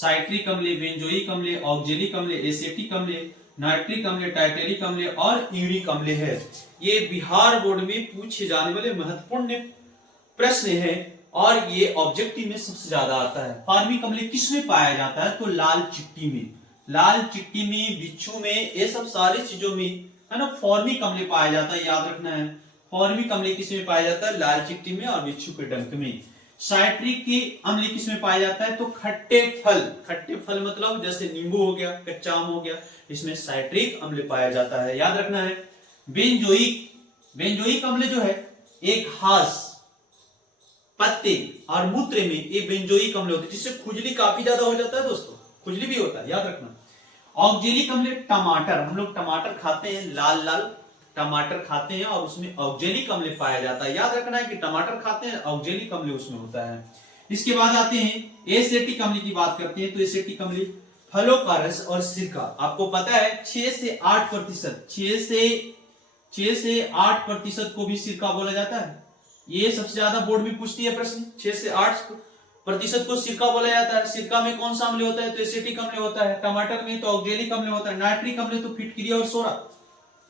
Citric अम्ल, benzoic अम्ल, oxalic अम्ल, एसेटिक अम्ल, नाइट्रिक अम्ल, टाइटेरिक अम्ल और यूरिक अम्ल है। ये बिहार बोर्ड में पूछे जाने वाले महत्वपूर्ण प्रश्न है और ये ऑब्जेक्टिव में सबसे ज्यादा आता है। फॉर्मिक अम्ल किसमें पाया जाता है? तो लाल चिट्टी में, लाल चिट्टी में, बिच्छू में, ये सब सारी चीजों में है ना फॉर्मिक अम्ल पाया जाता है, याद रखना है। फॉर्मिक अम्ल किसमें पाया जाता है? लाल चिट्टी में और बिच्छू के डंक में। साइट्रिक अम्ल किसमें पाया जाता है? तो खट्टे फल, खट्टे फल मतलब जैसे नींबू हो गया, कच्चा आम हो गया, इसमें साइट्रिक अम्ल पाया जाता है, याद रखना है। बेंजोइक, बेंजोइक अम्ल जो है एक घास, पत्ते और मूत्र में ये बेंजोइक अम्ल होते हैं, जिससे खुजली काफी ज्यादा हो जाता है दोस्तों, खुजली भी होता है, याद रखना। ऑक्जेलिक अम्ल टमाटर, हम लोग टमाटर खाते हैं, लाल लाल टमाटर खाते हैं और उसमें ऑक्जेलिक अम्ल पाया जाता है, याद रखना है कि टमाटर खाते हैं, ऑक्जेलिक अम्ल उसमें होता है। इसके बाद आते हैं एसेटिक अम्ल की बात करते हैं। तो एसेटिक अम्ल फलों का रस और सिरका, आपको पता है 6 से 8%, 6 से 8% को भी सिरका बोला जाता है। ये सबसे ज्यादा बोर्ड में पूछती है प्रश्न, 6 से 8% को सिरका बोला जाता है। सिरका में कौन सा अम्ल होता है? तो एसिटिक अम्ल होता है। टमाटर में तो ऑक्जेलिक अम्ल होता है। नाइट्रिक अम्ल तो फिटकिरी और सोडा,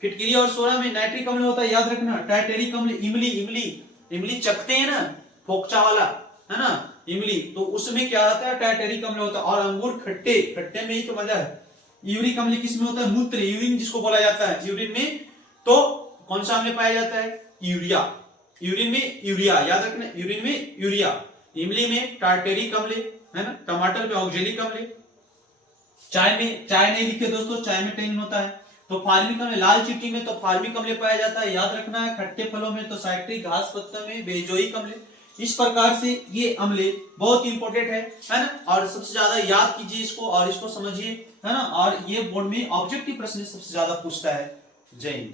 फिटकिरी और सोडा में नाइट्रिक अम्ल होता है, याद रखना। टाइटेरिक अम्ल इमली, इमली इमली चखते हैं ना, फोकचा वाला है ना इमली, तो उसमें क्या आता है? टाइटेरिक अम्ल होता है। और अंगूर खट्टे, खट्टे में ही तो मजा है। यूरिक अम्ल किसमें होता है? मूत्र, यूरिन जिसको बोला जाता है। यूरिन में तो कौन सा अम्ल पाया जाता है? यूरिया, यूरिन में यूरिया, याद रखना, यूरिन में यूरिया। इमली में टार्टेरिक अम्ल है ना, टमाटर में ऑक्जेलिक अम्ल। चाय में, चाय नहीं लिखे दोस्तों, चाय में टैनिन होता है। तो फार्मिक अम्ल, लाल चिट्टी में तो फार्मिक अम्ल पाया जाता है, याद रखना है। खट्टे फलों में तो साइट्रिक, घास पत्तों में बेंजोइक अम्ल। इस प्रकार से ये अम्ल बहुत इंपॉर्टेंट है ना, और सबसे ज्यादा याद कीजिए इसको और इसको समझिए, है ना। और ये बोर्ड में ऑब्जेक्टिव प्रश्न सबसे ज्यादा पूछता है। जय हिंद।